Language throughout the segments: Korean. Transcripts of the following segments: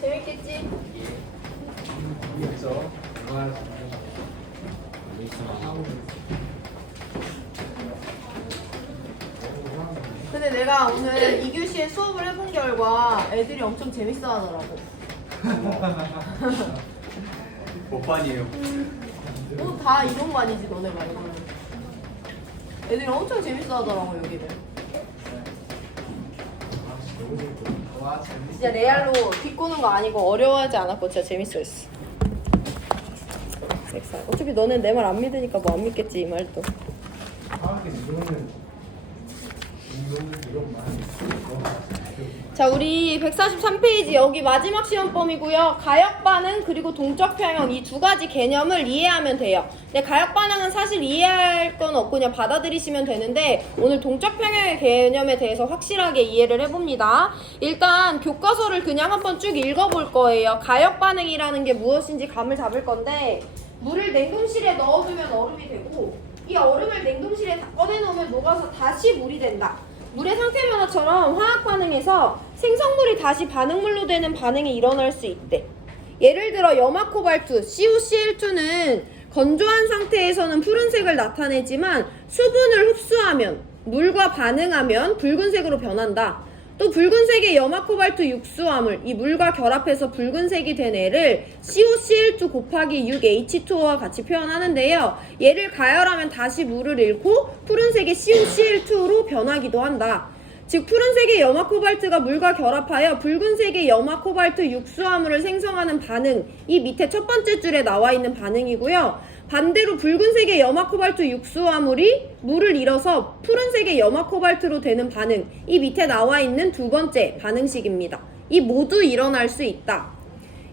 재밌겠지? 모르겠어. 근데 내가 오늘 2교시에 수업을 해본 결과 애들이 엄청 재밌어 하더라고. 몇 반이에요? 다 이동반이지 너네 말고는. 애들이 엄청 재밌어 하더라고 여기를. 와, 재밌어. 진짜 레알로 비꼬는 거 아니고 어려워하지 않았고 진짜 재밌어했어. 어차피 너는 내 말 안 믿으니까 뭐 안 믿겠지 이 말도. 자, 우리 143페이지 여기 마지막 시험범이고요. 가역 반응 그리고 동적 평형 이 두 가지 개념을 이해하면 돼요. 근데 가역 반응은 사실 이해할 건 없고 그냥 받아들이시면 되는데 오늘 동적 평형의 개념에 대해서 확실하게 이해를 해봅니다. 일단 교과서를 그냥 한번 쭉 읽어볼 거예요. 가역 반응이라는 게 무엇인지 감을 잡을 건데 물을 냉동실에 넣어두면 얼음이 되고 이 얼음을 냉동실에 다 꺼내놓으면 녹아서 다시 물이 된다. 물의 상태 변화처럼 화학 반응에서 생성물이 다시 반응물로 되는 반응이 일어날 수 있대. 예를 들어 염화코발트 CuCl2는 건조한 상태에서는 푸른색을 나타내지만 수분을 흡수하면 물과 반응하면 붉은색으로 변한다. 또 붉은색의 염화코발트 육수화물, 이 물과 결합해서 붉은색이 된 애를 CuCl2 곱하기 6H2O와 같이 표현하는데요. 얘를 가열하면 다시 물을 잃고 푸른색의 CuCl2로 변하기도 한다. 즉 푸른색의 염화코발트가 물과 결합하여 붉은색의 염화코발트 육수화물을 생성하는 반응, 이 밑에 첫 번째 줄에 나와 있는 반응이고요. 반대로 붉은색의 염화코발트 육수화물이 물을 잃어서 푸른색의 염화코발트로 되는 반응, 이 밑에 나와 있는 두 번째 반응식입니다. 이 모두 일어날 수 있다.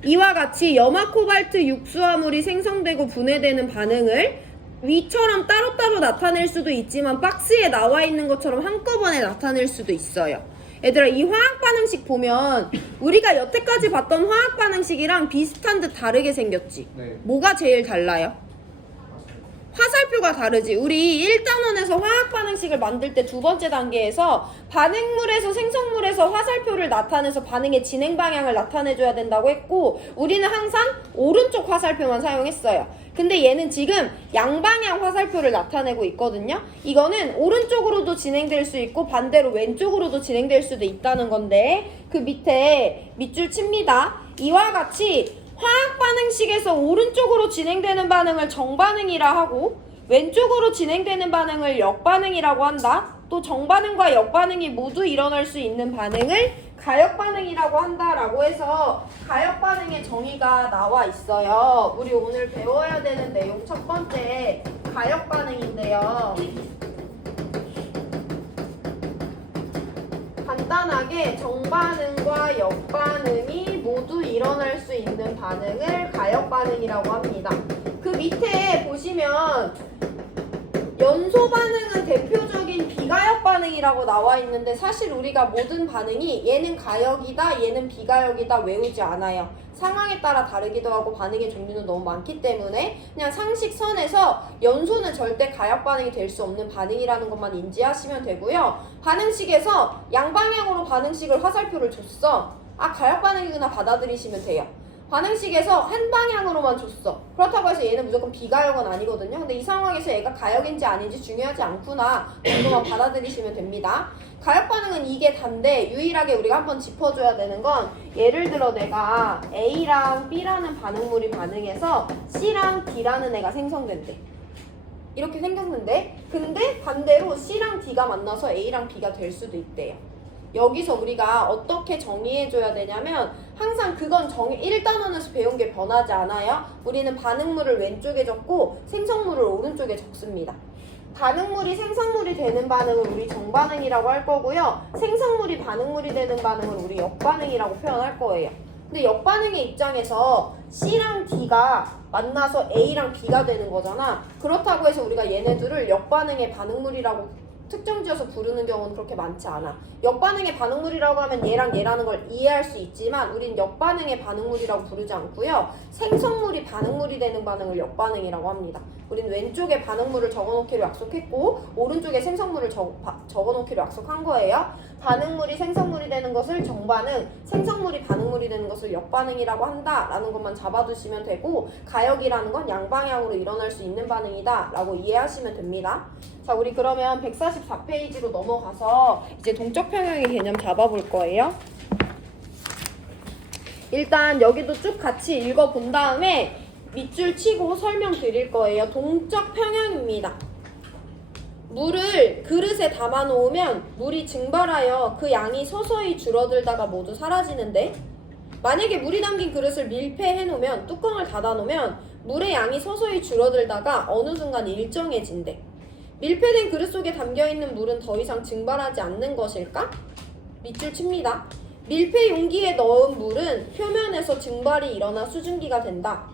이와 같이 염화코발트 육수화물이 생성되고 분해되는 반응을 위처럼 따로따로 나타낼 수도 있지만 박스에 나와 있는 것처럼 한꺼번에 나타낼 수도 있어요. 얘들아 이 화학 반응식 보면 우리가 여태까지 봤던 화학 반응식이랑 비슷한 듯 다르게 생겼지? 네. 뭐가 제일 달라요? 화살표가 다르지. 우리 1단원에서 화학 반응식을 만들 때 두 번째 단계에서 반응물에서 생성물에서 화살표를 나타내서 반응의 진행 방향을 나타내줘야 된다고 했고 우리는 항상 오른쪽 화살표만 사용했어요. 근데 얘는 지금 양방향 화살표를 나타내고 있거든요. 이거는 오른쪽으로도 진행될 수 있고 반대로 왼쪽으로도 진행될 수도 있다는 건데 그 밑에 밑줄 칩니다. 이와 같이 화학 반응식에서 오른쪽으로 진행되는 반응을 정반응이라 하고 왼쪽으로 진행되는 반응을 역반응이라고 한다. 또 정반응과 역반응이 모두 일어날 수 있는 반응을 가역 반응이라고 한다라고 해서 가역 반응의 정의가 나와 있어요. 우리 오늘 배워야 되는 내용 첫 번째 가역 반응인데요. 간단하게 정반응과 역반응이 모두 일어날 수 있는 반응을 가역 반응이라고 합니다. 그 밑에 보시면 연소 반응은 대표적인 비가역 반응이라고 나와 있는데 사실 우리가 모든 반응이 얘는 가역이다, 얘는 비가역이다 외우지 않아요. 상황에 따라 다르기도 하고 반응의 종류는 너무 많기 때문에 그냥 상식선에서 연소는 절대 가역 반응이 될 수 없는 반응이라는 것만 인지하시면 되고요. 반응식에서 양방향으로 반응식을 화살표를 줬어. 아 가역 반응이구나 받아들이시면 돼요. 반응식에서 한 방향으로만 줬어. 그렇다고 해서 얘는 무조건 비가역은 아니거든요. 근데 이 상황에서 얘가 가역인지 아닌지 중요하지 않구나 정도만 받아들이시면 됩니다. 가역 반응은 이게 단데 유일하게 우리가 한번 짚어줘야 되는 건 예를 들어 내가 A랑 B라는 반응물이 반응해서 C랑 D라는 애가 생성된대. 이렇게 생겼는데 근데 반대로 C랑 D가 만나서 A랑 B가 될 수도 있대요. 여기서 우리가 어떻게 정의해줘야 되냐면 항상 그건 1단원에서 배운 게 변하지 않아요. 우리는 반응물을 왼쪽에 적고 생성물을 오른쪽에 적습니다. 반응물이 생성물이 되는 반응을 우리 정반응이라고 할 거고요. 생성물이 반응물이 되는 반응을 우리 역반응이라고 표현할 거예요. 근데 역반응의 입장에서 C랑 D가 만나서 A랑 B가 되는 거잖아. 그렇다고 해서 우리가 얘네들을 역반응의 반응물이라고 특정지어서 부르는 경우는 그렇게 많지 않아. 역반응의 반응물이라고 하면 얘랑 얘라는 걸 이해할 수 있지만 우린 역반응의 반응물이라고 부르지 않고요. 생성물이 반응물이 되는 반응을 역반응이라고 합니다. 우린 왼쪽에 반응물을 적어놓기로 약속했고 오른쪽에 생성물을 적어놓기로 약속한 거예요. 반응물이 생성물이 되는 것을 정반응, 생성물이 반응물이 되는 것을 역반응이라고 한다라는 것만 잡아두시면 되고, 가역이라는 건 양방향으로 일어날 수 있는 반응이다라고 이해하시면 됩니다. 자, 우리 그러면 144페이지로 넘어가서 이제 동적 평형의 개념 잡아볼 거예요. 일단 여기도 쭉 같이 읽어본 다음에 밑줄 치고 설명드릴 거예요. 동적 평형입니다. 물을 그릇에 담아 놓으면 물이 증발하여 그 양이 서서히 줄어들다가 모두 사라지는데, 만약에 물이 담긴 그릇을 밀폐해 놓으면, 뚜껑을 닫아 놓으면 물의 양이 서서히 줄어들다가 어느 순간 일정해진대. 밀폐된 그릇 속에 담겨있는 물은 더 이상 증발하지 않는 것일까? 밑줄 칩니다. 밀폐 용기에 넣은 물은 표면에서 증발이 일어나 수증기가 된다.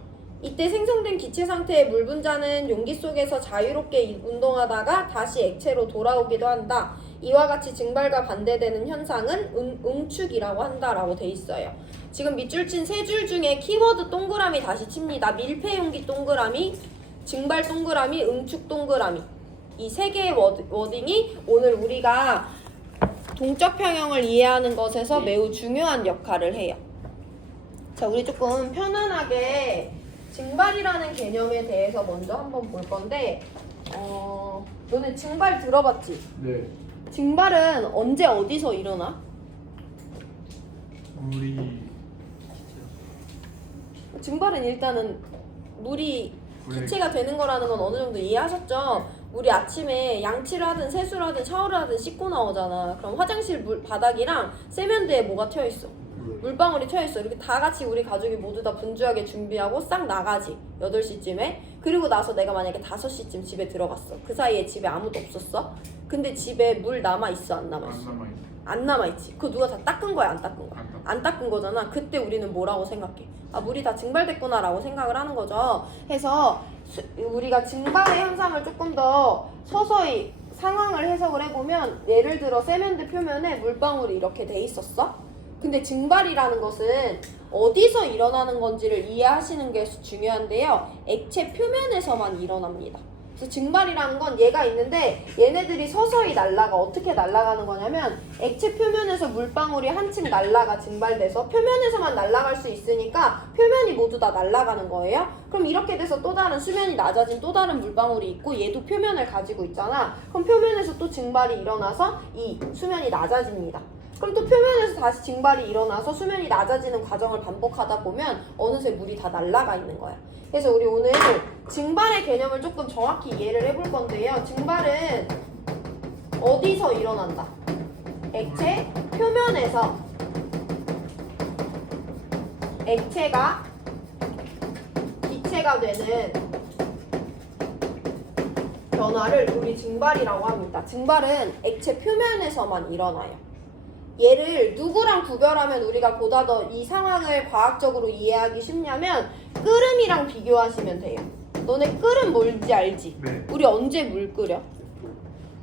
이때 생성된 기체 상태의 물 분자는 용기 속에서 자유롭게 운동하다가 다시 액체로 돌아오기도 한다. 이와 같이 증발과 반대되는 현상은 응축이라고 한다라고 돼 있어요. 지금 밑줄 친 세 줄 중에 키워드 동그라미 다시 칩니다. 밀폐 용기 동그라미, 증발 동그라미, 응축 동그라미. 이 세 개의 워딩이 오늘 우리가 동적 평형을 이해하는 것에서 매우 중요한 역할을 해요. 자, 우리 조금 편안하게 증발이라는 개념에 대해서 먼저 한번 볼 건데, 너네 증발 들어봤지? 네. 증발은 언제 어디서 일어나? 물이 증발은 일단은 물이 물에- 기체가 되는 거라는 건 어느 정도 이해하셨죠? 우리 아침에 양치를 하든 세수를 하든 샤워를 하든 씻고 나오잖아. 그럼 화장실 물 바닥이랑 세면대에 뭐가 튀어 있어? 물방울이 튀어 있어. 이렇게 다 같이 우리 가족이 모두 다 분주하게 준비하고 싹 나가지. 8시쯤에. 그리고 나서 내가 만약에 5시쯤 집에 들어갔어. 그 사이에 집에 아무도 없었어. 근데 집에 물 남아 있어, 안 남아 있어? 안 남아있지. 그거 누가 다 닦은 거야, 안 닦은 거야? 안 닦은 거잖아. 그때 우리는 뭐라고 생각해? 아, 물이 다 증발됐구나 라고 생각을 하는 거죠. 해서 우리가 증발의 현상을 조금 더 서서히 상황을 해석을 해보면, 예를 들어 세면대 표면에 물방울이 이렇게 돼 있었어. 근데 증발이라는 것은 어디서 일어나는 건지를 이해하시는 게 중요한데요. 액체 표면에서만 일어납니다. 그래서 증발이라는 건 얘가 있는데 얘네들이 서서히 날아가. 어떻게 날아가는 거냐면, 액체 표면에서 물방울이 한층 날아가 증발돼서 표면에서만 날아갈 수 있으니까 표면이 모두 다 날아가는 거예요. 그럼 이렇게 돼서 또 다른 수면이 낮아진 또 다른 물방울이 있고 얘도 표면을 가지고 있잖아. 그럼 표면에서 또 증발이 일어나서 이 수면이 낮아집니다. 그럼 또 표면에서 다시 증발이 일어나서 수면이 낮아지는 과정을 반복하다 보면 어느새 물이 다 날아가 있는 거야. 그래서 우리 오늘 증발의 개념을 조금 정확히 이해를 해볼 건데요. 증발은 어디서 일어난다? 액체 표면에서 액체가 기체가 되는 변화를 우리 증발이라고 합니다. 증발은 액체 표면에서만 일어나요. 얘를 누구랑 구별하면 우리가 보다 더 이 상황을 과학적으로 이해하기 쉽냐면, 끓음이랑 비교하시면 돼요. 너네 끓음 뭔지 알지? 네. 우리 언제 물 끓여?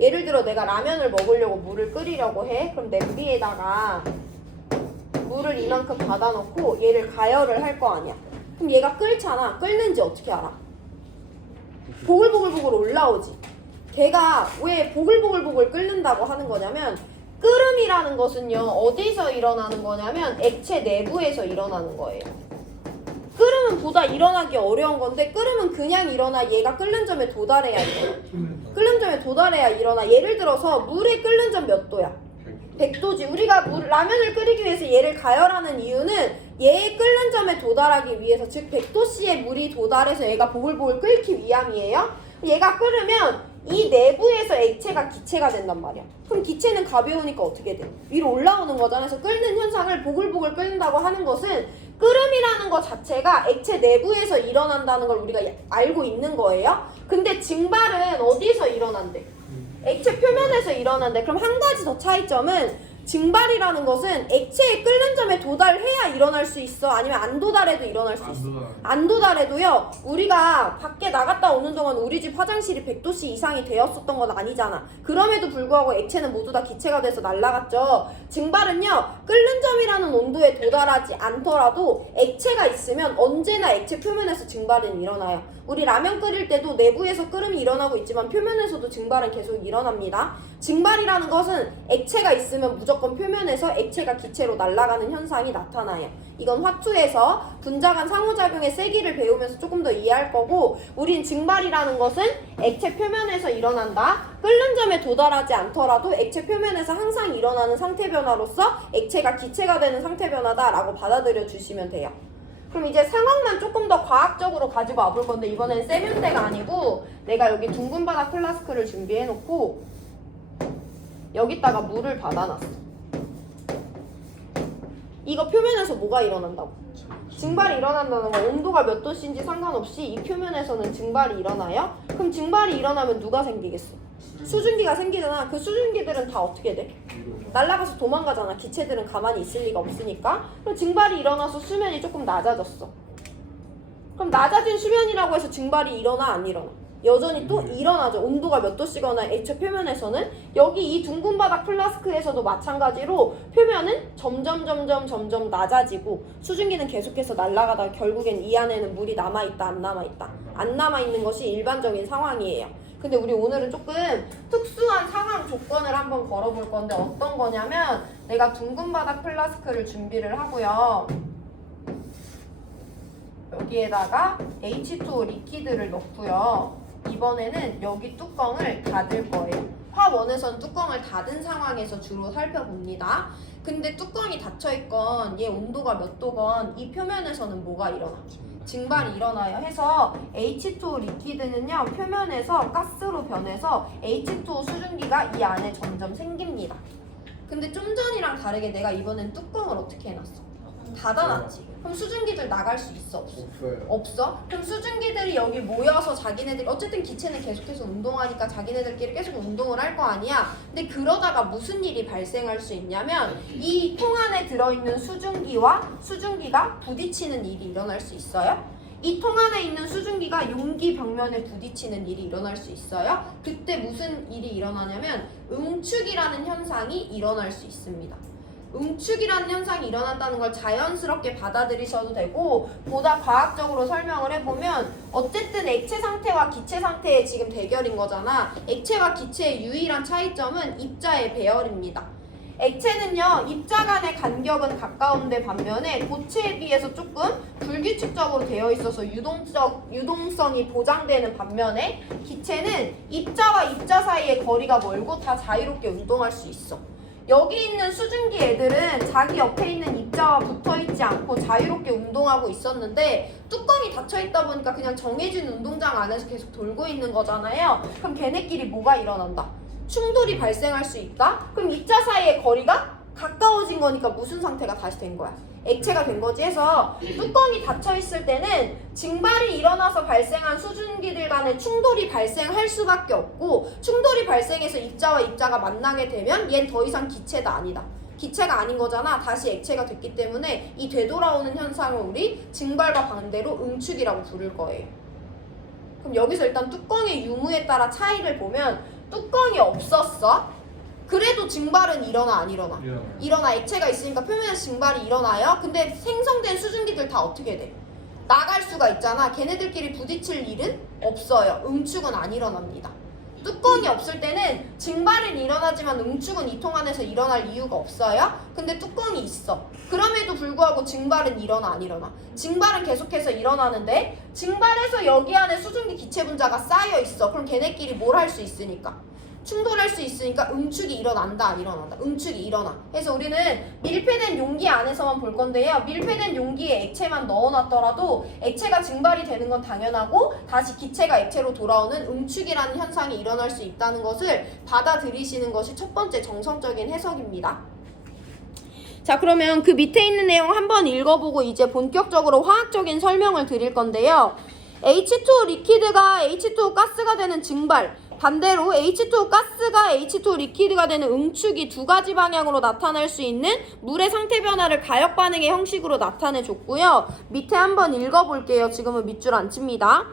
예를 들어 내가 라면을 먹으려고 물을 끓이려고 해. 그럼 냄비에다가 물을 이만큼 받아놓고 얘를 가열을 할 거 아니야. 그럼 얘가 끓잖아. 끓는지 어떻게 알아? 보글보글보글 올라오지. 걔가 왜 보글보글보글 끓는다고 하는 거냐면, 끓음이라는 것은요, 어디서 일어나는 거냐면 액체 내부에서 일어나는 거예요. 끓음은 보다 일어나기 어려운 건데, 끓음은 그냥 일어나. 얘가 끓는 점에 도달해야 일어나. 끓는 점에 도달해야 일어나. 예를 들어서 물의 끓는 점 몇 도야? 100도지. 우리가 라면을 끓이기 위해서 얘를 가열하는 이유는 얘의 끓는 점에 도달하기 위해서, 즉 100도씨의 물이 도달해서 얘가 보글보글 끓기 위함이에요. 얘가 끓으면 이 내부에서 액체가 기체가 된단 말이야. 그럼 기체는 가벼우니까 어떻게 돼? 위로 올라오는 거잖아. 그래서 끓는 현상을 보글보글 끓는다고 하는 것은, 끓음이라는 것 자체가 액체 내부에서 일어난다는 걸 우리가 알고 있는 거예요. 근데 증발은 어디서 일어난대? 액체 표면에서 일어난대. 그럼 한 가지 더 차이점은, 증발이라는 것은 액체의 끓는 점에 도달해야 일어날 수 있어? 아니면 안 도달해도 일어날 수 있어? 안 도달해도요, 우리가 밖에 나갔다 오는 동안 우리 집 화장실이 100도씨 이상이 되었었던 건 아니잖아. 그럼에도 불구하고 액체는 모두 다 기체가 돼서 날아갔죠. 증발은요, 끓는 점이라는 온도에 도달하지 않더라도 액체가 있으면 언제나 액체 표면에서 증발은 일어나요. 우리 라면 끓일 때도 내부에서 끓음이 일어나고 있지만 표면에서도 증발은 계속 일어납니다. 증발이라는 것은 액체가 있으면 무조건 표면에서 액체가 기체로 날아가는 현상이 나타나요. 이건 화투에서 분자 간 상호작용의 세기를 배우면서 조금 더 이해할 거고, 우린 증발이라는 것은 액체 표면에서 일어난다. 끓는 점에 도달하지 않더라도 액체 표면에서 항상 일어나는 상태 변화로서 액체가 기체가 되는 상태 변화다라고 받아들여 주시면 돼요. 그럼 이제 상황만 조금 더 과학적으로 가지고 와볼 건데, 이번엔 세면대가 아니고 내가 여기 둥근 바닥 플라스크를 준비해 놓고 여기다가 물을 받아놨어. 이거 표면에서 뭐가 일어난다고? 증발이 일어난다는 거. 온도가 몇 도씨인지 상관없이 이 표면에서는 증발이 일어나요? 그럼 증발이 일어나면 누가 생기겠어? 수증기가 생기잖아. 그 수증기들은 다 어떻게 돼? 날아가서 도망가잖아. 기체들은 가만히 있을 리가 없으니까. 그럼 증발이 일어나서 수면이 조금 낮아졌어. 그럼 낮아진 수면이라고 해서 증발이 일어나 안 일어나? 여전히 또 일어나죠. 온도가 몇 도씨거나 액체 표면에서는. 여기 이 둥근 바닥 플라스크에서도 마찬가지로 표면은 점점 낮아지고 수증기는 계속해서 날아가다가 결국엔 이 안에는 물이 남아있다 안 남아있다? 안 남아있는 것이 일반적인 상황이에요. 근데 우리 오늘은 조금 특수한 상황 조건을 한번 걸어볼 건데, 어떤 거냐면 내가 둥근 바닥 플라스크를 준비를 하고요. 여기에다가 H2O 리퀴드를 넣고요. 이번에는 여기 뚜껑을 닫을 거예요. 화원에선 뚜껑을 닫은 상황에서 주로 살펴봅니다. 근데 뚜껑이 닫혀있건 얘 온도가 몇 도건 이 표면에서는 뭐가 일어나? 증발이 일어나요. 해서 H2O 리퀴드는요, 표면에서 가스로 변해서 H2O 수증기가 이 안에 점점 생깁니다. 근데 좀 전이랑 다르게 내가 이번엔 뚜껑을 어떻게 해놨어? 닫아놨지. 그럼 수증기들 나갈 수 있어? 없어? 없어? 그럼 수증기들이 여기 모여서 자기네들이, 어쨌든 기체는 계속해서 운동하니까 자기네들끼리 계속 운동을 할 거 아니야. 근데 그러다가 무슨 일이 발생할 수 있냐면 이 통 안에 들어있는 수증기와 수증기가 부딪히는 일이 일어날 수 있어요. 이 통 안에 있는 수증기가 용기 벽면에 부딪히는 일이 일어날 수 있어요. 그때 무슨 일이 일어나냐면 응축이라는 현상이 일어날 수 있습니다. 응축이라는 현상이 일어난다는 걸 자연스럽게 받아들이셔도 되고, 보다 과학적으로 설명을 해보면 어쨌든 액체 상태와 기체 상태의 지금 대결인 거잖아. 액체와 기체의 유일한 차이점은 입자의 배열입니다. 액체는요, 입자 간의 간격은 가까운데 반면에 고체에 비해서 조금 불규칙적으로 되어 있어서 유동성이 보장되는 반면에, 기체는 입자와 입자 사이의 거리가 멀고 다 자유롭게 운동할 수 있어. 여기 있는 수증기 애들은 자기 옆에 있는 입자와 붙어있지 않고 자유롭게 운동하고 있었는데, 뚜껑이 닫혀있다 보니까 그냥 정해진 운동장 안에서 계속 돌고 있는 거잖아요. 그럼 걔네끼리 뭐가 일어난다? 충돌이 발생할 수 있다? 그럼 입자 사이의 거리가 가까워진 거니까 무슨 상태가 다시 된 거야? 액체가 된 거지. 해서 뚜껑이 닫혀 있을 때는 증발이 일어나서 발생한 수증기들 간의 충돌이 발생할 수밖에 없고, 충돌이 발생해서 입자와 입자가 만나게 되면 얜 더 이상 기체가 아니다. 기체가 아닌 거잖아. 다시 액체가 됐기 때문에 이 되돌아오는 현상을 우리 증발과 반대로 응축이라고 부를 거예요. 그럼 여기서 일단 뚜껑의 유무에 따라 차이를 보면, 뚜껑이 없었어? 그래도 증발은 일어나 안 일어나? 일어나. 액체가 있으니까 표면에서 증발이 일어나요. 근데 생성된 수증기들 다 어떻게 돼? 나갈 수가 있잖아. 걔네들끼리 부딪힐 일은 없어요. 응축은 안 일어납니다. 뚜껑이 없을 때는 증발은 일어나지만 응축은 이 통 안에서 일어날 이유가 없어요. 근데 뚜껑이 있어. 그럼에도 불구하고 증발은 일어나 안 일어나? 증발은 계속해서 일어나는데, 증발해서 여기 안에 수증기 기체 분자가 쌓여 있어. 그럼 걔네끼리 뭘 할 수 있으니까? 충돌할 수 있으니까 응축이 일어난다 안 일어난다? 응축이 일어나. 그래서 우리는 밀폐된 용기 안에서만 볼 건데요, 밀폐된 용기에 액체만 넣어놨더라도 액체가 증발이 되는 건 당연하고 다시 기체가 액체로 돌아오는 응축이라는 현상이 일어날 수 있다는 것을 받아들이시는 것이 첫 번째 정성적인 해석입니다. 자, 그러면 그 밑에 있는 내용 한번 읽어보고 이제 본격적으로 화학적인 설명을 드릴 건데요. H2O 리퀴드가 H2O 가스가 되는 증발, 반대로 H2O 가스가 H2O 리퀴드가 되는 응축이 두 가지 방향으로 나타날 수 있는 물의 상태 변화를 가역 반응의 형식으로 나타내 줬고요. 밑에 한번 읽어볼게요. 지금은 밑줄 안 칩니다.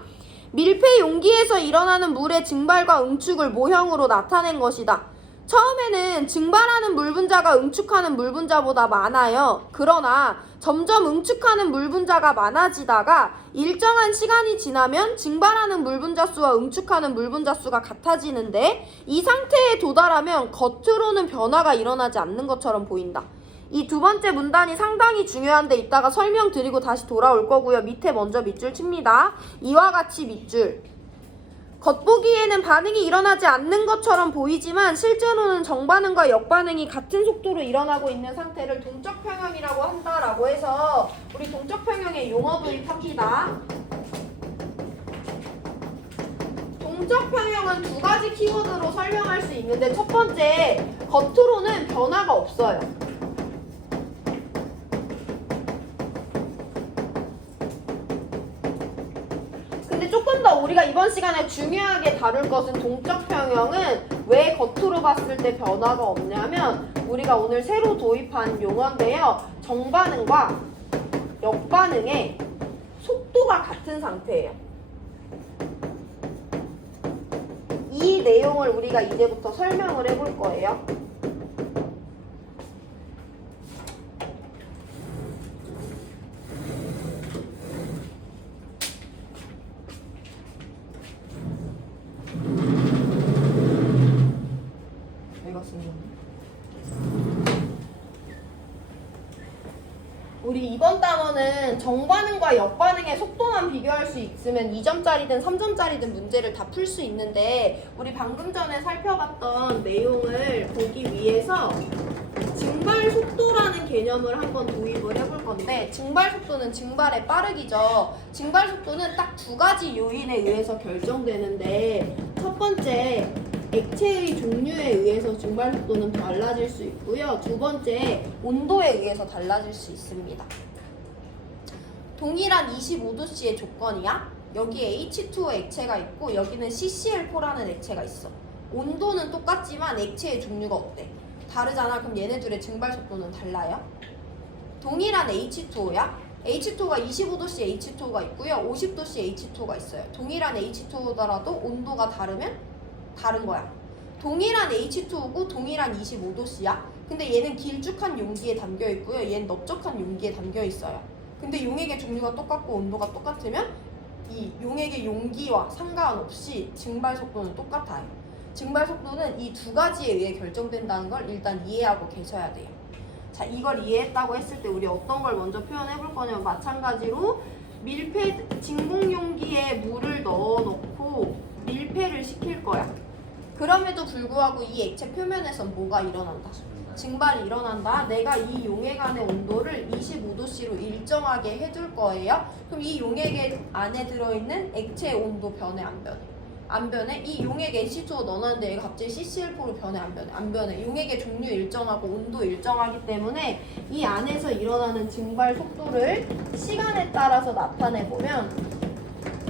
밀폐 용기에서 일어나는 물의 증발과 응축을 모형으로 나타낸 것이다. 처음에는 증발하는 물 분자가 응축하는 물 분자보다 많아요. 그러나 점점 응축하는 물 분자가 많아지다가 일정한 시간이 지나면 증발하는 물 분자 수와 응축하는 물 분자 수가 같아지는데 이 상태에 도달하면 겉으로는 변화가 일어나지 않는 것처럼 보인다. 이 두 번째 문단이 상당히 중요한데 이따가 설명드리고 다시 돌아올 거고요. 밑에 먼저 밑줄 칩니다. 이와 같이 밑줄. 겉보기에는 반응이 일어나지 않는 것처럼 보이지만 실제로는 정반응과 역반응이 같은 속도로 일어나고 있는 상태를 동적 평형이라고 한다라고 해서 우리 동적 평형의 용어 도입합니다. 동적 평형은 두 가지 키워드로 설명할 수 있는데 첫 번째, 겉으로는 변화가 없어요. 근데 조금 더 우리가 이번 시간에 중요하게 다룰 것은 동적 평형은 왜 겉으로 봤을 때 변화가 없냐면 우리가 오늘 새로 도입한 용어인데요. 정반응과 역반응의 속도가 같은 상태예요. 이 내용을 우리가 이제부터 설명을 해볼 거예요. 우리 이번 단원은 정반응과 역반응의 속도만 비교할 수 있으면 2점짜리든 3점짜리든 문제를 다 풀 수 있는데 우리 방금 전에 살펴봤던 내용을 보기 위해서 증발 속도라는 개념을 한번 도입을 해볼 건데 증발 속도는 증발의 빠르기죠. 증발 속도는 딱 두 가지 요인에 의해서 결정되는데 첫 번째, 액체의 종류에 의해서 증발 속도는 달라질 수 있고요. 두 번째, 온도에 의해서 달라질 수 있습니다. 동일한 25도씨의 조건이야. 여기에 H2O 액체가 있고 여기는 CCl4라는 액체가 있어. 온도는 똑같지만 액체의 종류가 어때? 다르잖아. 그럼 얘네들의 증발 속도는 달라요. 동일한 H2O야. H2O가 25도씨 H2O가 있고요. 50도씨 H2O가 있어요. 동일한 H2O더라도 온도가 다르면 다른 거야. 동일한 H2O고 동일한 25도씨야. 근데 얘는 길쭉한 용기에 담겨 있고요. 얘는 넓적한 용기에 담겨 있어요. 근데 용액의 종류가 똑같고 온도가 똑같으면 이 용액의 용기와 상관없이 증발 속도는 똑같아요. 증발 속도는 이 두 가지에 의해 결정된다는 걸 일단 이해하고 계셔야 돼요. 자, 이걸 이해했다고 했을 때 우리 어떤 걸 먼저 표현해 볼 거냐면 마찬가지로 밀폐 진공 용기에 물을 넣어 놓고 밀폐를 시킬 거야. 그럼에도 불구하고 이 액체 표면에선 뭐가 일어난다? 증발이 일어난다. 내가 이 용액 안의 온도를 25도씨로 일정하게 해둘 거예요. 그럼 이 용액 안에 들어있는 액체의 온도 변해 안 변해? 안 변해? 이 용액 H2O 넣어놨는데 얘가 갑자기 CCl4로 변해 안 변해? 안 변해. 용액의 종류 일정하고 온도 일정하기 때문에 이 안에서 일어나는 증발 속도를 시간에 따라서 나타내보면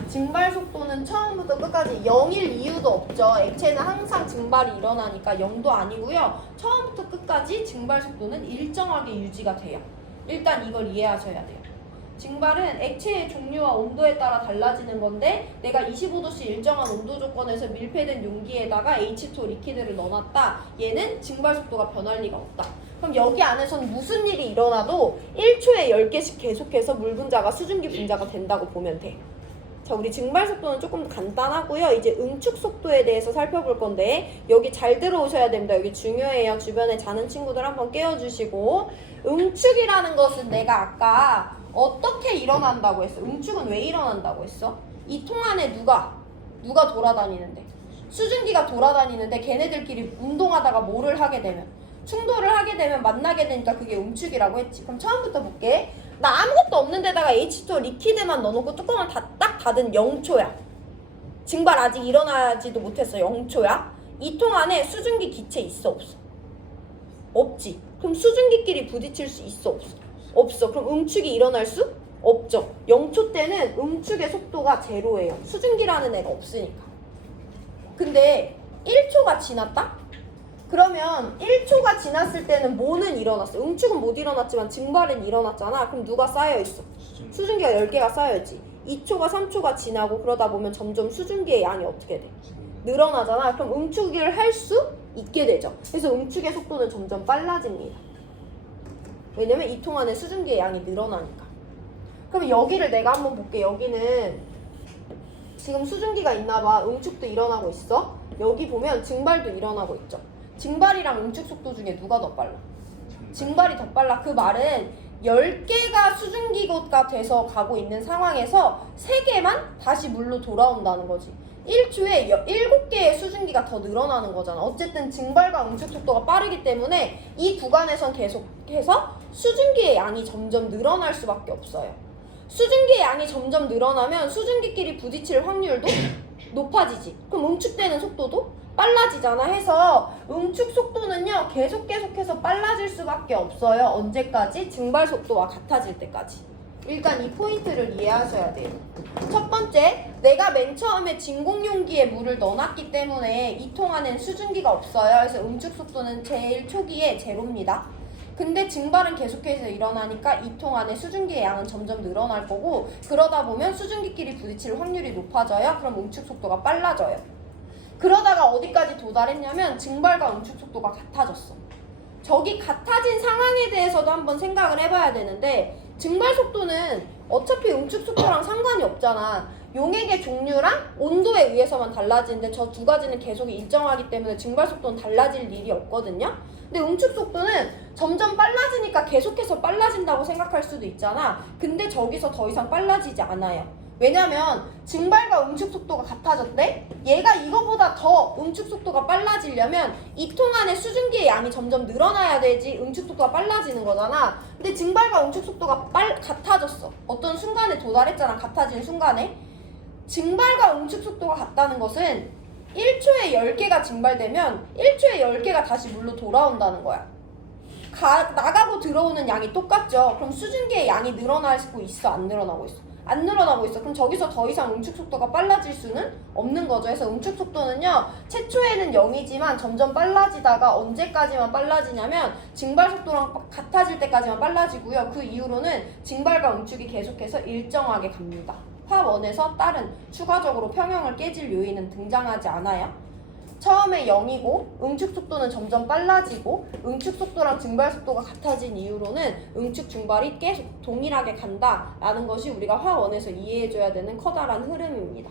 증발 속도는 처음부터 끝까지 0일 이유도 없죠. 액체는 항상 증발이 일어나니까 0도 아니고요. 처음부터 끝까지 증발 속도는 일정하게 유지가 돼요. 일단 이걸 이해하셔야 돼요. 증발은 액체의 종류와 온도에 따라 달라지는 건데 내가 25도씨 일정한 온도 조건에서 밀폐된 용기에다가 H2O 리퀴드를 넣어놨다. 얘는 증발 속도가 변할 리가 없다. 그럼 여기 안에서는 무슨 일이 일어나도 1초에 10개씩 계속해서 물 분자가 수증기 분자가 된다고 보면 돼. 자, 우리 증발 속도는 조금 간단하고요. 이제 응축 속도에 대해서 살펴볼 건데 여기 잘 들어오셔야 됩니다. 여기 중요해요. 주변에 자는 친구들 한번 깨워주시고 응축이라는 것은 내가 아까 어떻게 일어난다고 했어? 응축은 왜 일어난다고 했어? 이 통 안에 누가 돌아다니는데? 수증기가 돌아다니는데 걔네들끼리 운동하다가 뭐를 하게 되면? 충돌을 하게 되면 만나게 되니까 그게 응축이라고 했지. 그럼 처음부터 볼게. 나 아무것도 없는 데다가 H2O 리퀴드만 넣어놓고 뚜껑을 딱 닫은 0초야. 증발 아직 일어나지도 못했어. 0초야. 이 통 안에 수증기 기체 있어 없어? 없지. 그럼 수증기끼리 부딪힐 수 있어 없어? 없어. 그럼 응축이 일어날 수 없죠. 0초 때는 응축의 속도가 제로예요. 수증기라는 애가 없으니까. 근데 1초가 지났다? 그러면 1초가 지났을 때는 뭐는 일어났어? 응축은 못 일어났지만 증발은 일어났잖아. 그럼 누가 쌓여있어? 수증기가 10개가 쌓여있지. 2초가 3초가 지나고 그러다 보면 점점 수증기의 양이 어떻게 돼? 늘어나잖아. 그럼 응축을 할 수 있게 되죠. 그래서 응축의 속도는 점점 빨라집니다. 왜냐면 이 통 안에 수증기의 양이 늘어나니까. 그럼 여기를 내가 한번 볼게. 여기는 지금 수증기가 있나봐. 응축도 일어나고 있어. 여기 보면 증발도 일어나고 있죠. 증발이랑 응축 속도 중에 누가 더 빨라? 증발이 더 빨라. 그 말은 10개가 수증기가 돼서 가고 있는 상황에서 3개만 다시 물로 돌아온다는 거지. 1초에 7개의 수증기가 더 늘어나는 거잖아. 어쨌든 증발과 응축 속도가 빠르기 때문에 이 구간에선 계속해서 수증기의 양이 점점 늘어날 수밖에 없어요. 수증기의 양이 점점 늘어나면 수증기끼리 부딪힐 확률도 높아지지. 그럼 응축되는 속도도 빨라지잖아. 해서 응축 속도는요 계속해서 빨라질 수밖에 없어요. 언제까지? 증발 속도와 같아질 때까지. 일단 이 포인트를 이해하셔야 돼요. 첫 번째, 내가 맨 처음에 진공용기에 물을 넣어놨기 때문에 이 통 안에는 수증기가 없어요. 그래서 응축 속도는 제일 초기에 제로입니다. 근데 증발은 계속해서 일어나니까 이 통 안에 수증기의 양은 점점 늘어날 거고, 그러다 보면 수증기끼리 부딪힐 확률이 높아져요. 그럼 응축 속도가 빨라져요. 그러다가 어디까지 도달했냐면 증발과 응축 속도가 같아졌어. 저기 같아진 상황에 대해서도 한번 생각을 해봐야 되는데, 증발 속도는 어차피 응축 속도랑 상관이 없잖아. 용액의 종류랑 온도에 의해서만 달라지는데 저 두 가지는 계속 일정하기 때문에 증발 속도는 달라질 일이 없거든요. 근데 응축 속도는 점점 빨라지니까 계속해서 빨라진다고 생각할 수도 있잖아. 근데 저기서 더 이상 빨라지지 않아요. 왜냐면 증발과 응축 속도가 같아졌대? 얘가 이거보다 더 응축 속도가 빨라지려면 이 통 안에 수증기의 양이 점점 늘어나야 되지 응축 속도가 빨라지는 거잖아. 근데 증발과 응축 속도가 같아졌어. 어떤 순간에 도달했잖아. 같아진 순간에. 증발과 응축 속도가 같다는 것은 1초에 10개가 증발되면 1초에 10개가 다시 물로 돌아온다는 거야. 나가고 들어오는 양이 똑같죠. 그럼 수증기의 양이 늘어나고 있어? 안 늘어나고 있어? 안 늘어나고 있어. 그럼 저기서 더 이상 응축 속도가 빨라질 수는 없는 거죠. 그래서 응축 속도는요, 최초에는 0이지만 점점 빨라지다가 언제까지만 빨라지냐면 증발 속도랑 같아질 때까지만 빨라지고요. 그 이후로는 증발과 응축이 계속해서 일정하게 갑니다. 화원에서 다른 추가적으로 평형을 깨질 요인은 등장하지 않아요. 처음에 0이고 응축 속도는 점점 빨라지고 응축 속도랑 증발 속도가 같아진 이후로는 응축 증발이 계속 동일하게 간다라는 것이 우리가 화원에서 이해해줘야 되는 커다란 흐름입니다.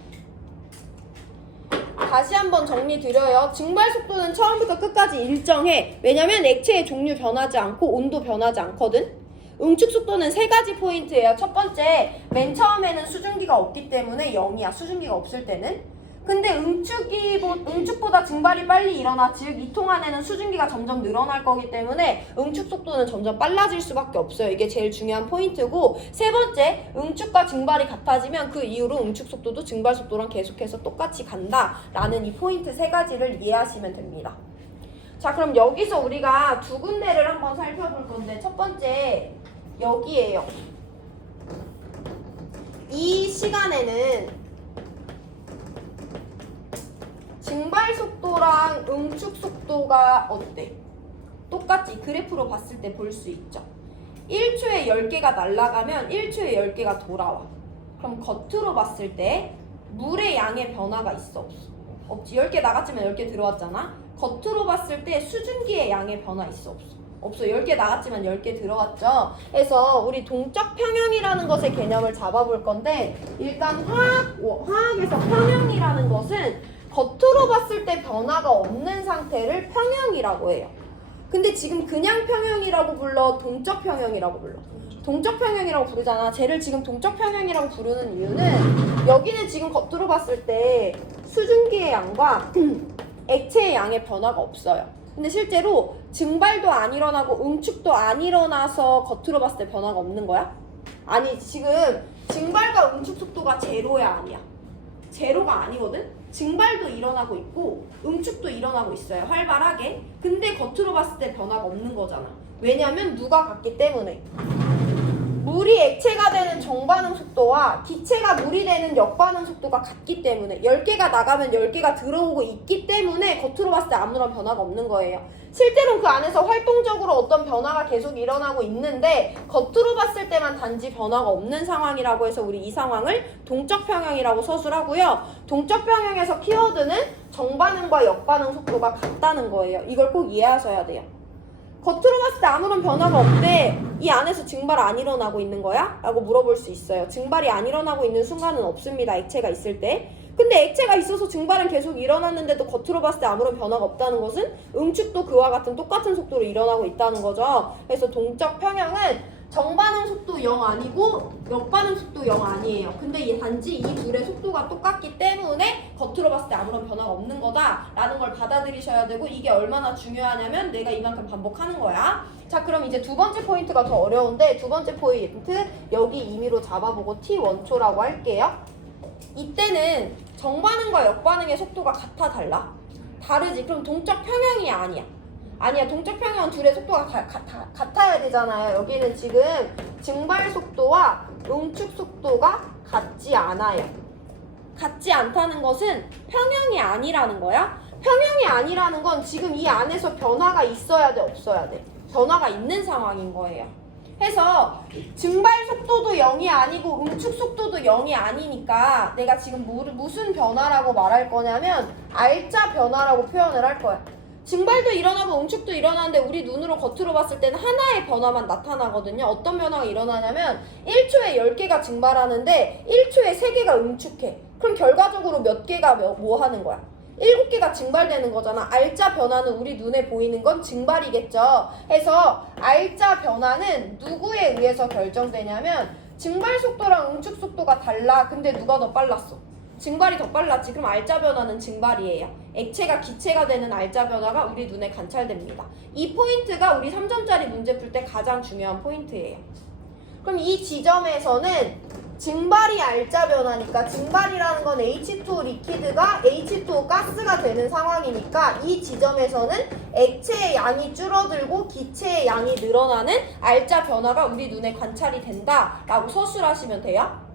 다시 한번 정리 드려요. 증발 속도는 처음부터 끝까지 일정해. 왜냐면 액체의 종류 변하지 않고 온도 변하지 않거든. 응축 속도는 3가지 포인트예요. 첫 번째, 맨 처음에는 수증기가 없기 때문에 0이야. 수증기가 없을 때는. 근데 응축보다 증발이 빨리 일어나. 즉, 이 통 안에는 수증기가 점점 늘어날 거기 때문에 응축 속도는 점점 빨라질 수밖에 없어요. 이게 제일 중요한 포인트고, 세 번째, 응축과 증발이 같아지면 그 이후로 응축 속도도 증발 속도랑 계속해서 똑같이 간다라는 이 포인트 3가지를 이해하시면 됩니다. 자, 그럼 여기서 우리가 두 군데를 한번 살펴볼 건데, 첫 번째 여기에요. 이 시간에는 증발 속도랑 응축 속도가 어때? 똑같이 그래프로 봤을 때 볼 수 있죠. 1초에 10개가 날아가면 1초에 10개가 돌아와. 그럼 겉으로 봤을 때 물의 양의 변화가 있어? 없어? 없지. 10개 나갔지만 10개 들어왔잖아. 겉으로 봤을 때 수증기의 양의 변화 있어? 없어? 없어. 10개 나갔지만 10개 들어왔죠. 그래서 우리 동적 평형이라는 것의 개념을 잡아볼 건데, 일단 화학에서 평형이라는 것은 겉으로 봤을 때 변화가 없는 상태를 평형이라고 해요. 근데 지금 그냥 평형이라고 불러? 동적 평형이라고 불러? 동적 평형이라고 부르잖아. 쟤를 지금 동적 평형이라고 부르는 이유는 여기는 지금 겉으로 봤을 때 수증기의 양과 액체의 양의 변화가 없어요. 근데 실제로 증발도 안 일어나고 응축도 안 일어나서 겉으로 봤을 때 변화가 없는 거야? 아니, 지금 증발과 응축 속도가 제로야, 아니야? 제로가 아니거든? 증발도 일어나고 있고 응축도 일어나고 있어요. 활발하게. 근데 겉으로 봤을 때 변화가 없는 거잖아. 왜냐면 누가 같기 때문에. 물이 물이 액체가 되는 정반응 속도와 기체가 물이 되는 역반응 속도가 같기 때문에 10개가 나가면 10개가 들어오고 있기 때문에 겉으로 봤을 때 아무런 변화가 없는 거예요. 실제로 그 안에서 활동적으로 어떤 변화가 계속 일어나고 있는데 겉으로 봤을 때만 단지 변화가 없는 상황이라고 해서 우리 이 상황을 동적 평형이라고 서술하고요. 동적 평형에서 키워드는 정반응과 역반응 속도가 같다는 거예요. 이걸 꼭 이해하셔야 돼요. 겉으로 봤을 때 아무런 변화가 없대. 이 안에서 증발 안 일어나고 있는 거야? 라고 물어볼 수 있어요. 증발이 안 일어나고 있는 순간은 없습니다. 액체가 있을 때. 근데 액체가 있어서 증발은 계속 일어났는데도 겉으로 봤을 때 아무런 변화가 없다는 것은 응축도 그와 같은 똑같은 속도로 일어나고 있다는 거죠. 그래서 동적 평형은 정반응 속도 0 아니고 역반응 속도 0 아니에요. 근데 단지 이 둘의 속도가 똑같기 때문에 겉으로 봤을 때 아무런 변화가 없는 거다라는 걸 받아들이셔야 되고, 이게 얼마나 중요하냐면 내가 이만큼 반복하는 거야. 자, 그럼 이제 두 번째 포인트가 더 어려운데, 두 번째 포인트 여기 임의로 잡아보고 T1초라고 할게요. 이때는 정반응과 역반응의 속도가 같아 달라? 다르지. 그럼 동적 평형이 아니야. 아니야, 동적 평형은 둘의 속도가 같아야 되잖아요. 여기는 지금 증발 속도와 응축 속도가 같지 않아요. 같지 않다는 것은 평형이 아니라는 거야. 평형이 아니라는 건 지금 이 안에서 변화가 있어야 돼, 없어야 돼? 변화가 있는 상황인 거예요. 해서 증발 속도도 0이 아니고 응축 속도도 0이 아니니까 내가 지금 무슨 변화라고 말할 거냐면 알짜 변화라고 표현을 할 거야. 증발도 일어나고 응축도 일어나는데 우리 눈으로 겉으로 봤을 때는 하나의 변화만 나타나거든요. 어떤 변화가 일어나냐면 1초에 10개가 증발하는데 1초에 3개가 응축해. 그럼 결과적으로 몇 개가 뭐 하는 거야? 7개가 증발되는 거잖아. 알짜 변화는 우리 눈에 보이는 건 증발이겠죠. 해서 알짜 변화는 누구에 의해서 결정되냐면 증발 속도랑 응축 속도가 달라. 근데 누가 더 빨랐어? 증발이 더 빨랐지. 그럼 알짜 변화는 증발이에요. 액체가 기체가 되는 알짜 변화가 우리 눈에 관찰됩니다. 이 포인트가 우리 3점짜리 문제 풀 때 가장 중요한 포인트예요. 그럼 이 지점에서는 증발이 알짜 변화니까, 증발이라는 건 H2O 리퀴드가 H2O 가스가 되는 상황이니까 이 지점에서는 액체의 양이 줄어들고 기체의 양이 늘어나는 알짜 변화가 우리 눈에 관찰이 된다라고 서술하시면 돼요.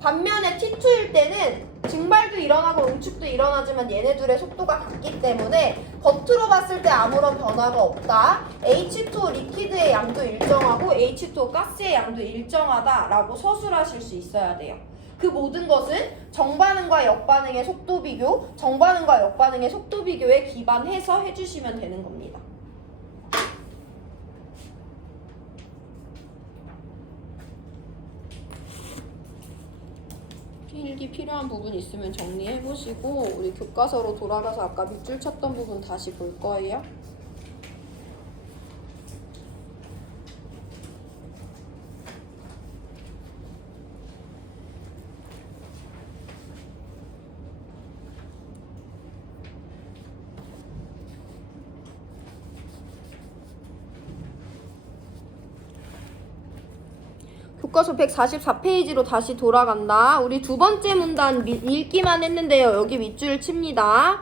반면에 T2일 때는 증발도 일어나고 응축도 일어나지만 얘네들의 속도가 같기 때문에 겉으로 봤을 때 아무런 변화가 없다. H2O 리퀴드의 양도 일정하고 H2O 가스의 양도 일정하다라고 서술하실 수 있어야 돼요. 그 모든 것은 정반응과 역반응의 속도 비교, 정반응과 역반응의 속도 비교에 기반해서 해주시면 되는 겁니다. 필기 필요한 부분 있으면 정리해보시고 우리 교과서로 돌아가서 아까 밑줄 쳤던 부분 다시 볼 거예요. 교과서 144페이지로 다시 돌아간다. 우리 두 번째 문단 읽기만 했는데요. 여기 밑줄 칩니다.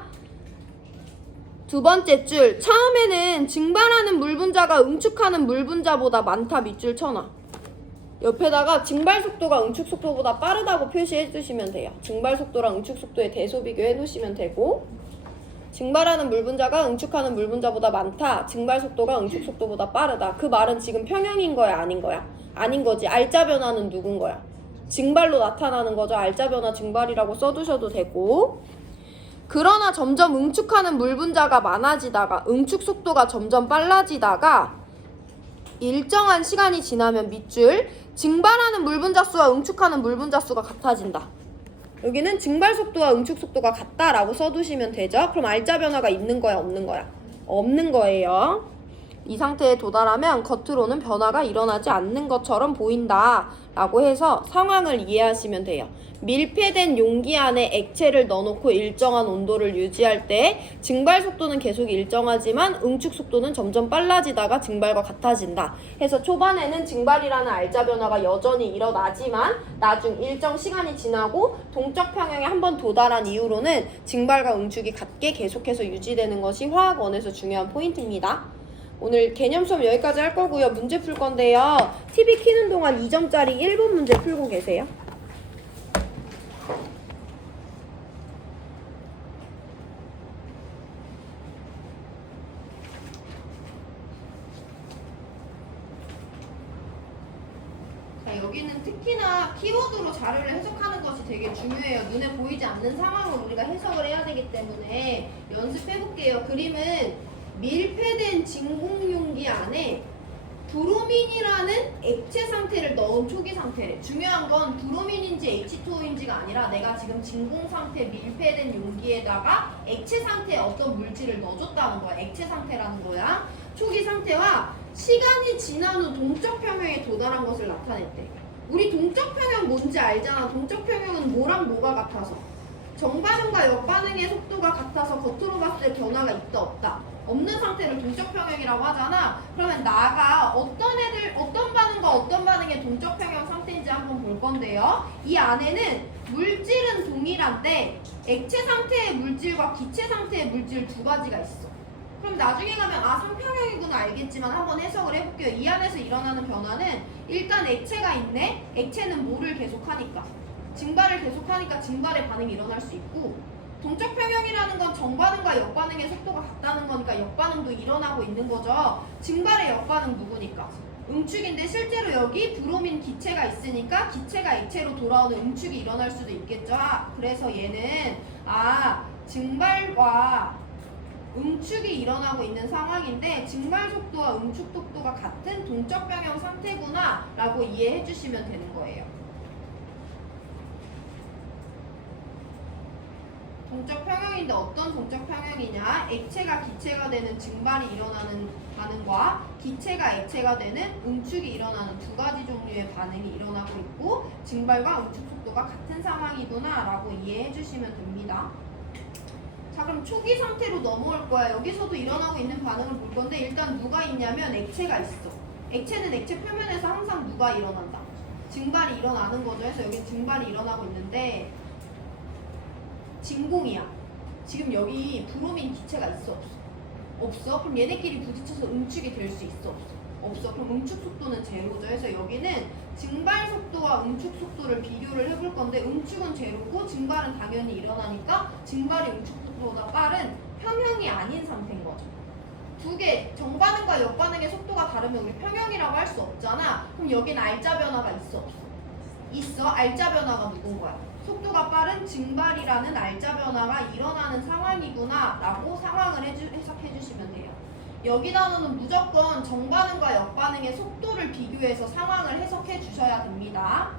두 번째 줄. 처음에는 증발하는 물 분자가 응축하는 물 분자보다 많다 밑줄 쳐놔. 옆에다가 증발 속도가 응축 속도보다 빠르다고 표시해 주시면 돼요. 증발 속도랑 응축 속도의 대소 비교해 놓으시면 되고, 증발하는 물 분자가 응축하는 물 분자보다 많다. 증발 속도가 응축 속도보다 빠르다. 그 말은 지금 평형인 거야, 아닌 거야? 아닌 거지. 알짜 변화는 누군 거야? 증발로 나타나는 거죠. 알짜 변화 증발이라고 써두셔도 되고, 그러나 점점 응축하는 물 분자가 많아지다가 응축 속도가 점점 빨라지다가 일정한 시간이 지나면 밑줄 증발하는 물 분자 수와 응축하는 물 분자 수가 같아진다. 여기는 증발 속도와 응축 속도가 같다라고 써두시면 되죠. 그럼 알짜 변화가 있는 거야, 없는 거야? 없는 거예요. 이 상태에 도달하면 겉으로는 변화가 일어나지 않는 것처럼 보인다 라고 해서 상황을 이해하시면 돼요. 밀폐된 용기 안에 액체를 넣어놓고 일정한 온도를 유지할 때 증발 속도는 계속 일정하지만 응축 속도는 점점 빨라지다가 증발과 같아진다. 해서 초반에는 증발이라는 알짜 변화가 여전히 일어나지만 나중 일정 시간이 지나고 동적 평형에 한번 도달한 이후로는 증발과 응축이 같게 계속해서 유지되는 것이 화학원에서 중요한 포인트입니다. 오늘 개념 수업 여기까지 할 거고요. 문제 풀 건데요. TV 키는 동안 2점짜리 1번 문제 풀고 계세요. 자, 여기는 특히나 키워드로 자료를 해석하는 것이 되게 중요해요. 눈에 보이지 않는 상황을 우리가 해석을 해야 되기 때문에 연습해볼게요. 그림은 밀폐된 진공용기 안에 브로민이라는 액체 상태를 넣은 초기 상태래. 중요한 건 브로민인지 H2O인지가 아니라 내가 지금 진공 상태 밀폐된 용기에다가 액체 상태에 어떤 물질을 넣어줬다는 거야. 액체 상태라는 거야. 초기 상태와 시간이 지난 후 동적 평형에 도달한 것을 나타냈대. 우리 동적 평형 뭔지 알잖아. 동적 평형은 뭐랑 뭐가 같아서? 정반응과 역반응의 속도가 같아서 겉으로 봤을 때 변화가 있다 없다. 없는 상태를 동적 평형이라고 하잖아. 그러면 나가 어떤 반응과 어떤 반응의 동적 평형 상태인지 한번 볼 건데요. 이 안에는 물질은 동일한데 액체 상태의 물질과 기체 상태의 물질 두 가지가 있어. 그럼 나중에 가면 아 상평형이구나 알겠지만 한번 해석을 해볼게요. 이 안에서 일어나는 변화는 일단 액체가 있네. 액체는 뭐를 계속하니까 증발을 계속하니까 증발의 반응이 일어날 수 있고, 동적 평형이라는 건 정반응과 역반응의 속도가 같다는 거니까 역반응도 일어나고 있는 거죠. 증발의 역반응 누구니까? 응축인데 실제로 여기 브로민 기체가 있으니까 기체가 액체로 돌아오는 응축이 일어날 수도 있겠죠. 그래서 얘는 증발과 응축이 일어나고 있는 상황인데 증발 속도와 응축 속도가 같은 동적 평형 상태구나 라고 이해해 주시면 되는 거예요. 동적 평형인데 어떤 동적 평형이냐? 액체가 기체가 되는 증발이 일어나는 반응과 기체가 액체가 되는 응축이 일어나는 두 가지 종류의 반응이 일어나고 있고 증발과 응축 속도가 같은 상황이구나 라고 이해해 주시면 됩니다. 자, 그럼 초기 상태로 넘어올 거야. 여기서도 일어나고 있는 반응을 볼 건데 일단 누가 있냐면 액체가 있어. 액체는 액체 표면에서 항상 누가 일어난다? 증발이 일어나는 거죠. 그래서 여기 증발이 일어나고 있는데 진공이야. 지금 여기 브로민 기체가 있어 없어? 없어? 그럼 얘네끼리 부딪혀서 응축이 될 수 있어 없어? 없어. 그럼 응축 속도는 제로죠. 그래서 여기는 증발 속도와 응축 속도를 비교를 해볼 건데 응축은 제로고 증발은 당연히 일어나니까 증발이 응축 속도보다 빠른 평형이 아닌 상태인 거죠. 두 개, 정반응과 역반응의 속도가 다르면 우리 평형이라고 할 수 없잖아. 그럼 여기는 알자 변화가 있어 없어? 있어. 알자 변화가 누군 거야? 속도가 빠른 증발이라는 알자 변화가 일어나는 상황이구나 라고 상황을 해석해 주시면 돼요. 여기 단어는 무조건 정반응과 역반응의 속도를 비교해서 상황을 해석해 주셔야 됩니다.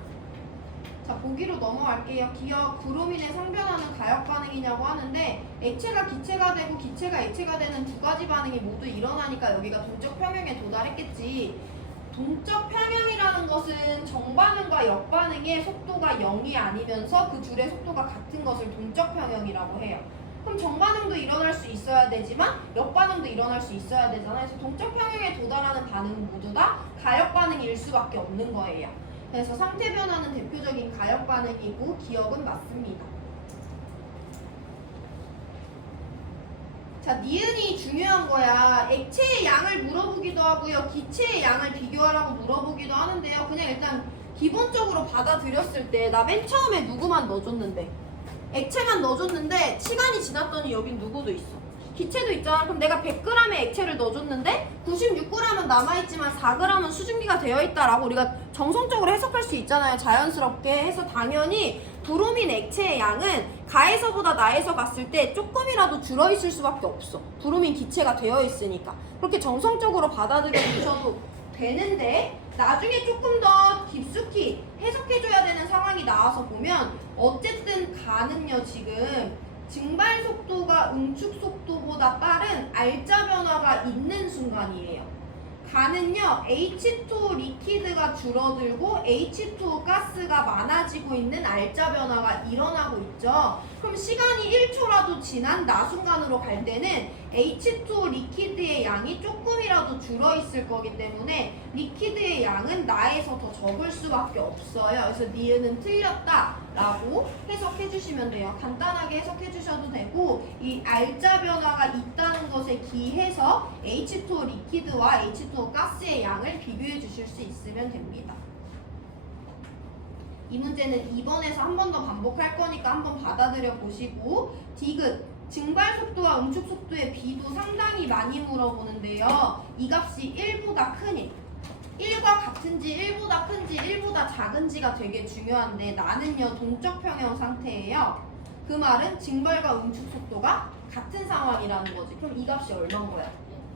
자, 보기로 넘어갈게요. 기억, 브로민의 상변화는 가역 반응이냐고 하는데 액체가 기체가 되고 기체가 액체가 되는 두 가지 반응이 모두 일어나니까 여기가 동적 평형에 도달했겠지. 동적 평형이라는 것은 정반응과 역반응의 속도가 0이 아니면서 그 둘의 속도가 같은 것을 동적 평형이라고 해요. 그럼 정반응도 일어날 수 있어야 되지만 역반응도 일어날 수 있어야 되잖아요. 그래서 동적 평형에 도달하는 반응은 모두 다 가역 반응일 수밖에 없는 거예요. 그래서 상태 변화는 대표적인 가역 반응이고 기억은 맞습니다. 자, 니은이 중요한 거야. 액체의 양을 물어보기도 하고요. 기체의 양을 비교하라고 물어보기도 하는데요. 그냥 일단 기본적으로 받아들였을 때 나 맨 처음에 누구만 넣어줬는데 액체만 넣어줬는데 시간이 지났더니 여긴 누구도 있어. 기체도 있잖아. 그럼 내가 100g의 액체를 넣어줬는데 96g은 남아있지만 4g은 수증기가 되어있다라고 우리가 정성적으로 해석할 수 있잖아요. 자연스럽게 해서 당연히 브로민 액체의 양은 가에서보다 나에서 봤을 때 조금이라도 줄어있을 수밖에 없어. 브로민 기체가 되어있으니까. 그렇게 정성적으로 받아들여 주셔도 되는데 나중에 조금 더 깊숙이 해석해줘야 되는 상황이 나와서 보면 어쨌든 가는요 지금 증발 속도가 응축 속도보다 빠른 알자 변화가 있는 순간이에요. 가는요 H2 리퀴드가 줄어들고 H2 가스가 많아지고 있는 알자 변화가 일어나고 있죠. 그럼 시간이 1초라도 지난 나순간으로 갈 때는 H2 리퀴드의 양이 조금이라도 줄어 있을 거기 때문에 리퀴드의 양은 나에서 더 적을 수밖에 없어요. 그래서 니은은 틀렸다 라고 해석해 주시면 돼요. 간단하게 해석해 주셔도 되고, 이 알자 변화가 있다는 것에 기해서 H2 리퀴드와 H2 가스의 양을 비교해 주실 수 있으면 됩니다. 이 문제는 2번에서 한 번 더 반복할 거니까 한번 받아들여 보시고, 디귿 증발 속도와 응축 속도의 비도 상당히 많이 물어보는데요. 이 값이 1보다 크니 1과 같은지 1보다 큰지 1보다 작은지가 되게 중요한데 나는요 동적 평형 상태예요. 그 말은 증발과 응축 속도가 같은 상황이라는 거지. 그럼 이 값이 얼마인 거야?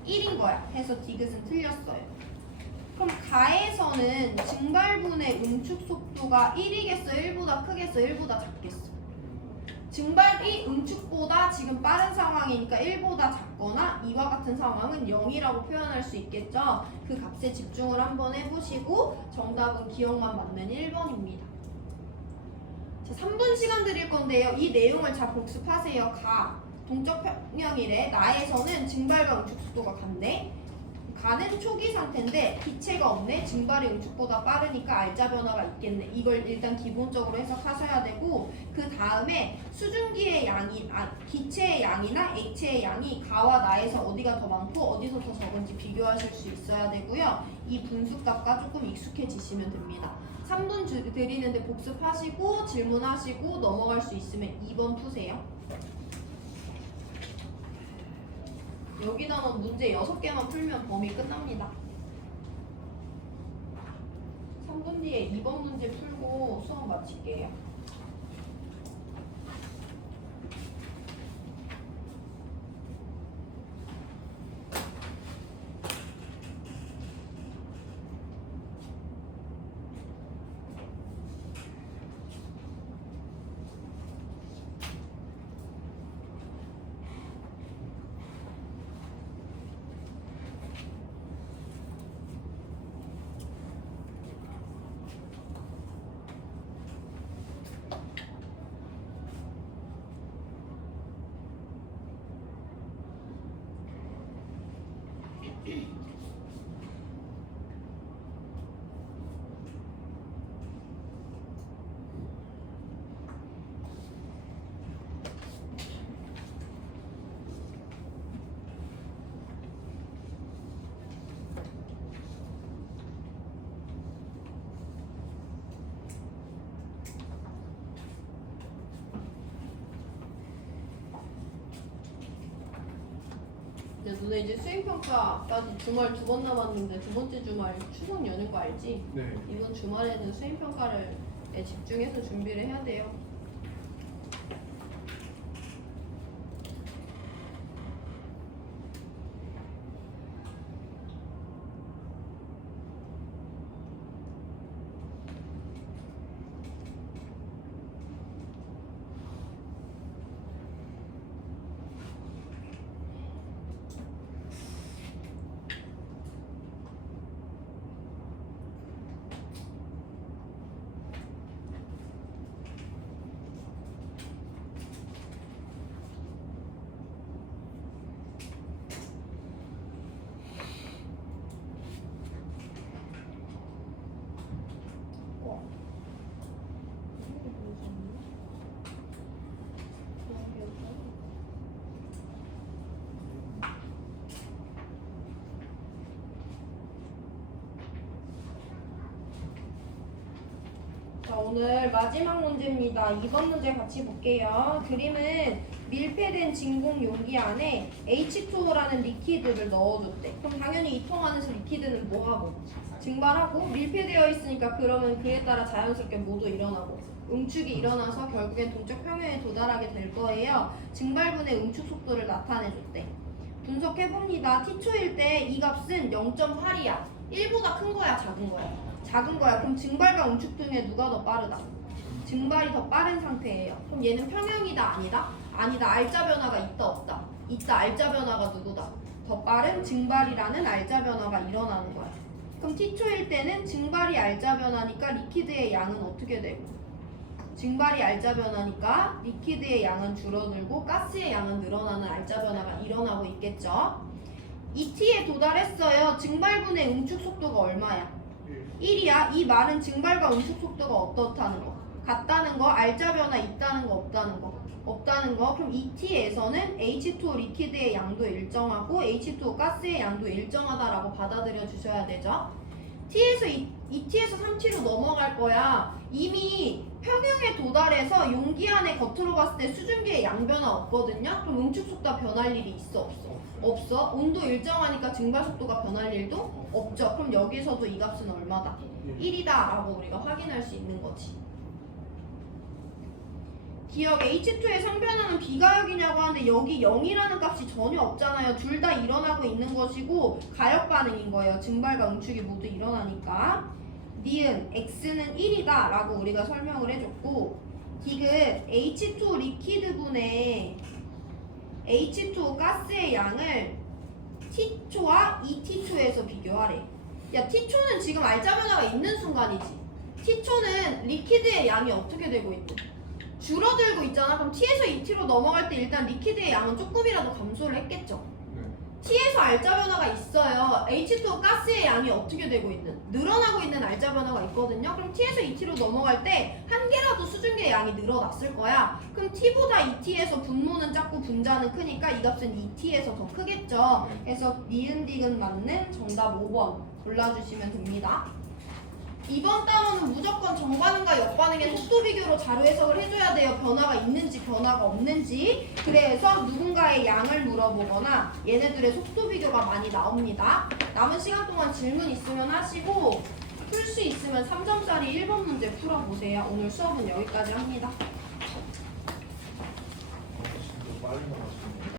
1인 거야. 해서 디귿은 틀렸어요. 그럼 가에서는 증발분의 응축 속도가 1이겠어? 1보다 크겠어? 1보다 작겠어? 증발이 응축보다 지금 빠른 상황이니까 1보다 작거나 이와 같은 상황은 0이라고 표현할 수 있겠죠? 그 값에 집중을 한번 해보시고 정답은 기억만 맞는 1번입니다. 자, 3분 시간 드릴 건데요. 이 내용을 잘 복습하세요. 가, 동적 평형이래. 나에서는 증발과 응축 속도가 같네. 가는 초기 상태인데 기체가 없네. 증발이 응축보다 빠르니까 알자 변화가 있겠네. 이걸 일단 기본적으로 해석하셔야 되고, 그 다음에 수증기의 양이 기체의 양이나 액체의 양이 가와 나에서 어디가 더 많고 어디서 더 적은지 비교하실 수 있어야 되고요. 이 분수값과 조금 익숙해지시면 됩니다. 3분 드리는데 복습하시고 질문하시고 넘어갈 수 있으면 2번 푸세요. 여기다는 문제 6개만 풀면 범위 끝납니다. 3분 뒤에 2번 문제 풀고 수업 마칠게요. 너네 이제 수행평가까지 주말 2번 남았는데 두 번째 주말 추석 여는 거 알지? 네. 이번 주말에는 수행평가를 집중해서 준비를 해야 돼요. 자, 오늘 마지막 문제입니다. 2번 문제 같이 볼게요. 그림은 밀폐된 진공 용기 안에 H2O라는 리퀴드를 넣어줬대. 그럼 당연히 이 통 안에서 리퀴드는 뭐하고? 증발하고, 밀폐되어 있으니까 그러면 그에 따라 자연스럽게 모두 일어나고 응축이 일어나서 결국엔 동적 평형에 도달하게 될 거예요. 증발분의 응축 속도를 나타내줬대. 분석해봅니다. T초일 때 이 값은 0.8이야. 1보다 큰 거야, 작은 거야? 작은 거야. 그럼 증발과 응축 중에 누가 더 빠르다? 증발이 더 빠른 상태예요. 그럼 얘는 평형이다, 아니다? 아니다. 알자 변화가 있다, 없다? 있다. 알자 변화가 누구다? 더 빠른 증발이라는 알자 변화가 일어나는 거야. 그럼 T초일 때는 증발이 알자 변화니까 리퀴드의 양은 어떻게 되고? 증발이 알자 변화니까 리퀴드의 양은 줄어들고 가스의 양은 늘어나는 알자 변화가 일어나고 있겠죠. 2T에 도달했어요. 증발분의 응축 속도가 얼마야? 1이야. 이 말은 증발과 응축 속도가 어떻다는 거? 같다는 거, 알자 변화 있다는 거, 없다는 거? 없다는 거. 그럼 2T에서는 H2O 리퀴드의 양도 일정하고 H2O 가스의 양도 일정하다라고 받아들여 주셔야 되죠. T에서 2T에서 3T로 넘어갈 거야. 이미 평형에 도달해서 용기 안에 겉으로 봤을 때 수증기의 양 변화 없거든요. 그럼 응축 속도가 변할 일이 있어, 없어? 없어. 온도 일정하니까 증발 속도가 변할 일도 없죠. 그럼 여기서도 이 값은 얼마다? 1이다 라고 우리가 확인할 수 있는 거지. 기억 H2의 상변화는 비가역이냐고 하는데 여기 0이라는 값이 전혀 없잖아요. 둘 다 일어나고 있는 것이고 가역 반응인 거예요. 증발과 응축이 모두 일어나니까. 니은 X는 1이다 라고 우리가 설명을 해줬고, 디귿 H2 리퀴드분의 H2O 가스의 양을 T초와 2T초에서 비교하래. 야, T초는 지금 알자 변화가 있는 순간이지. T초는 리퀴드의 양이 어떻게 되고 있대? 줄어들고 있잖아. 그럼 T에서 2T로 넘어갈 때 일단 리퀴드의 양은 조금이라도 감소를 했겠죠. T에서 알자 변화가 있어요. H2O 가스의 양이 어떻게 되고 있는? 늘어나고 있는 알자 변화가 있거든요. 그럼 T에서 2T로 넘어갈 때 한 개라도 수증기의 양이 늘어났을 거야. 그럼 T보다 2T에서 분모는 작고 분자는 크니까 이 값은 2T에서 더 크겠죠. 그래서 니은 디귿 맞는 정답 5번 골라주시면 됩니다. 이번 단원은 무조건 정반응과 역반응의 속도 비교로 자료 해석을 해줘야 돼요. 변화가 있는지 변화가 없는지. 그래서 누군가의 양을 물어보거나 얘네들의 속도 비교가 많이 나옵니다. 남은 시간 동안 질문 있으면 하시고 풀 수 있으면 3점짜리 1번 문제 풀어보세요. 오늘 수업은 여기까지 합니다. 빨리 나왔어.